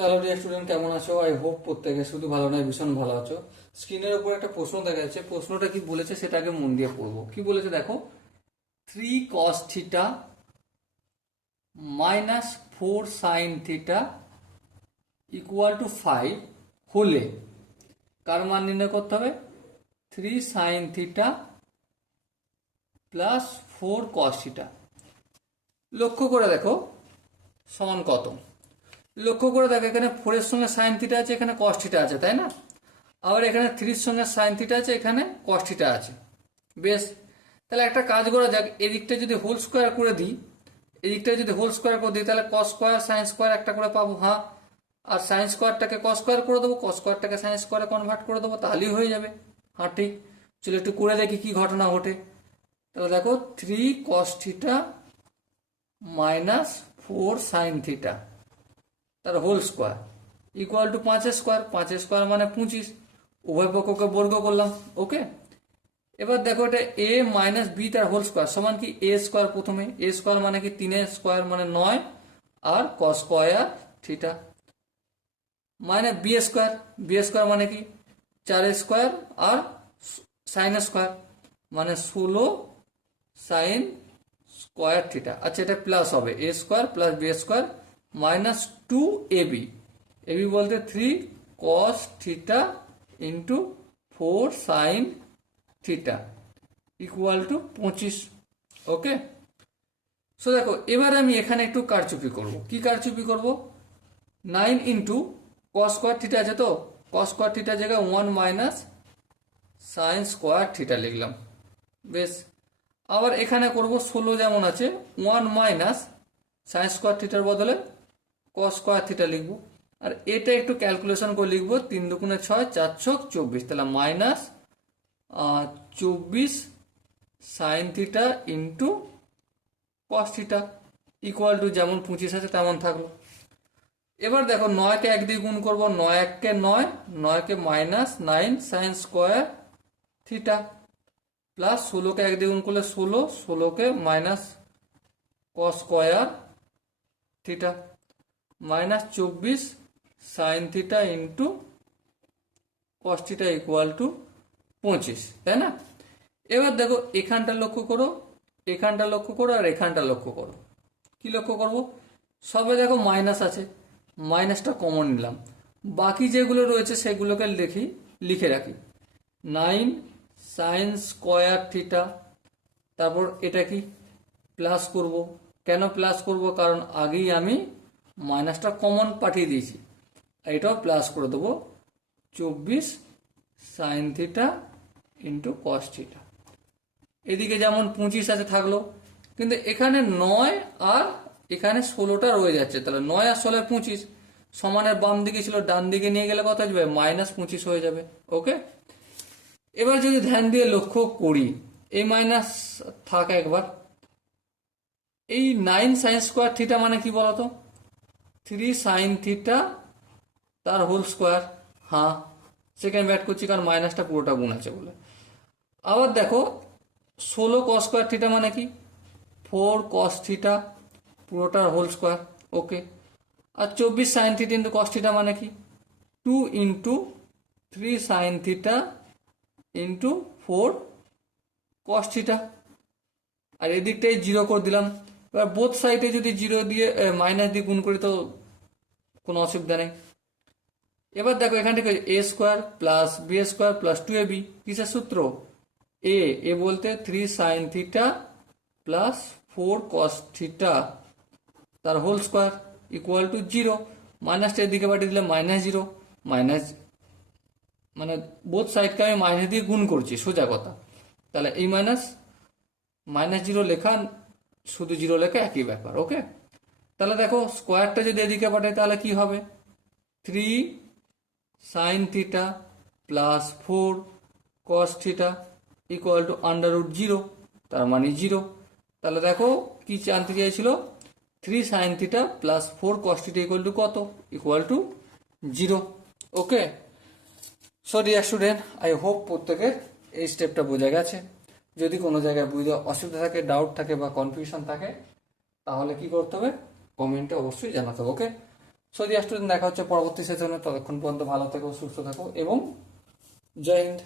Hello dear student, কেমন আছো? I hope প্রত্যেকে শুধু ভালো নয়, ভীষণ ভালো আছো। স্ক্রিনের উপর একটা প্রশ্ন দেখা যাচ্ছে, প্রশ্নটা কি বলেছে সেটা আগে মন দিয়ে পড়বো। কি বলেছে দেখো, 3 cos θ minus 4 sin θ equal to 5 হলে কার মান নির্ণয় করতে হবে? 3 sin θ প্লাস 4 cos θ। লক্ষ্য করে দেখো সমান কত। লক্ষ্য করে দেখো, এখানে 4 এর সঙ্গে sin θ আছে, এখানে cos θ আছে, তাই না? আবার এখানে 3 এর সঙ্গে sin θ আছে, এখানে cos θ আছে। বেশ, তাহলে একটা কাজ করা যাক, এদিকটা যদি হোল স্কোয়ার করে দিই, এদিকটা যদি হোল স্কোয়ার করে দিই, তাহলে cos স্কোয়ার sin স্কোয়ার একটা করে পাবো। হ্যাঁ, আর sin স্কোয়ারটাকে cos স্কোয়ার করে দেবো, cos স্কোয়ারটাকে sin স্কোয়ারে কনভার্ট করে দেবো, তাহলেই হয়ে যাবে। হ্যাঁ ঠিক, চলো একটু করে দেখি কি ঘটনা ঘটে। তাহলে দেখো 3 cos θ মাইনাস 4 sin θ তার whole square equal to 5 square. 5 square মানে 25, উভয় পক্ষকে বর্গ করলাম। ওকে, এবার দেখো এটা এ মাইনাস বি তার হোল স্কোয়ার সমান কি এ স্কোয়ার। প্রথমে এ স্কোয়ার মানে কি 3 স্কোয়ার মানে 9 আর কস স্কোয়ার থিটা, মানে বি স্কোয়ার। বি স্কোয়ার মানে কি 4 স্কোয়ার আর সাইন স্কোয়ার মানে 16 সাইন স্কোয়ার থিটা। আচ্ছা, এটা প্লাস হবে A square plus B square minus 2ab। AB বলতে 3 cos θ into 4 sin θ equal to 25। Okay, so দেখো এবার আমি এখানে একটু কারচুপি করব। কি কারচুপি করব? 9 ইন্টু cos স্কোয়ার থিটা আছে, তো cos স্কোয়ার থিটার জায়গায় 1 মাইনাস সাইন স্কোয়ার থিটা লিখলাম। বেশ, আবার এখানে করব 16 যেমন আছে 1 মাইনাস সাইন স্কোয়ার থিটার বদলে cos স্কোয়ার থিটা লিখবো। আর এটা একটু ক্যালকুলেশন করে লিখবো, 3 দুগুণে 6, 4 ছক 24, তাহলে minus 24 sine theta into cos theta equal two যেমন 25 আছে তেমন থাকলো। এবার দেখো 9কে 1 দিয়ে গুণ করবো, 9 1 9, 9কে minus 9 sine square theta plus 16কে 1 দিয়ে গুণ করলে 16, 16কে minus cos square theta minus 24 sine theta into cos theta equal to 25, তাই না? এবার দেখো এখানটা লক্ষ্য করো, এখানটা লক্ষ্য করো আর এখানটা লক্ষ্য করো। কি লক্ষ্য করব? সবে দেখো মাইনাস আছে, মাইনাসটা কমন নিলাম। বাকি যেগুলো রয়েছে সেগুলোকে লিখে রাখি। 9 সাইন স্কোয়ার থিটা, তারপর এটা কি প্লাস করব। কেন প্লাস করব? কারণ আগেই আমি মাইনাসটা কমন পাঠিয়ে দিয়েছি। এটাও প্লাস করে দেবো, 24 sine theta into cos theta. এদিকে যেমন 25 আছে থাকলো, কিন্তু এখানে 9 আর এখানে 16টা রয়ে যাচ্ছে, তাহলে 9 আর 16 25 সমানের বাম দিকে ছিল, ডান দিকে নিয়ে গেলে কত আসবে? মাইনাস 25 হয়ে যাবে। ওকে, এবার যদি ধ্যান দিয়ে লক্ষ্য করি, এই মাইনাস থাক একবার। এই 9 সাইন স্কোয়ার থিটা মানে কি বলতো? 3 সাইন থিটা তার হোল স্কোয়ার। হ্যাঁ, সেকেন্ড ব্যাট করছি কারণ মাইনাসটা পুরোটা গুণ আছে বলে। আবার দেখো 16 কস স্কোয়ার থিটা মানে কি 4 কস থিটা পুরোটার হোল স্কোয়ার। ওকে, আর 24 sine theta into cos theta মানে কি 2 into 3 sine theta into 4 cos theta. আর এদিকটাই জিরো করে দিলাম। এবার বোথ সাইডে যদি জিরো দিয়ে মাইনাস দিয়ে গুণ করি তো কোনো অসুবিধা নেই। এবার দেখো এখান থেকে A square plus B square plus 2ab কিসের সূত্র? এ বলতে 3 sine theta plus 4 cos theta তার হোল স্কোয়ার ইকুয়াল টু 0। মাইনাসটা এদিকে পাঠিয়ে দিলে মাইনাস 0, মাইনাস মানে বোথ সাইডকে আমি মাইনাস দিয়ে গুণ করছি, সোজা কথা। তাহলে এই মাইনাস মাইনাস 0 লেখা, শুধু 0 লেখা একই ব্যাপার। ওকে, তাহলে দেখো স্কোয়ারটা যদি এদিকে পাঠাই তাহলে কি হবে? 3 sine theta plus 4 cos theta equal to under root 0, তার মানে 0। তাহলে দেখো কি জানতে চাইছিল? 3 sine theta plus 4 cos theta equal to কত? Equal to 0। Okay, so dear student, I hope প্রত্যেকের এই স্টেপটা বোঝা গেছে। যদি কোনো জায়গায় বুঝতে অসুবিধা থাকে, ডাউট থাকে বা কনফিউশন থাকে, তাহলে কি করতে হবে? কমেন্টে অবশ্যই জানাতে হবে। ওকে, সো ডিয়ার স্টুডেন্ট, দেখা হচ্ছে পরবর্তী সেশনে। ততক্ষণ পর্যন্ত ভালো থেকো, সুস্থ থাকো এবং জয় হিন্দ।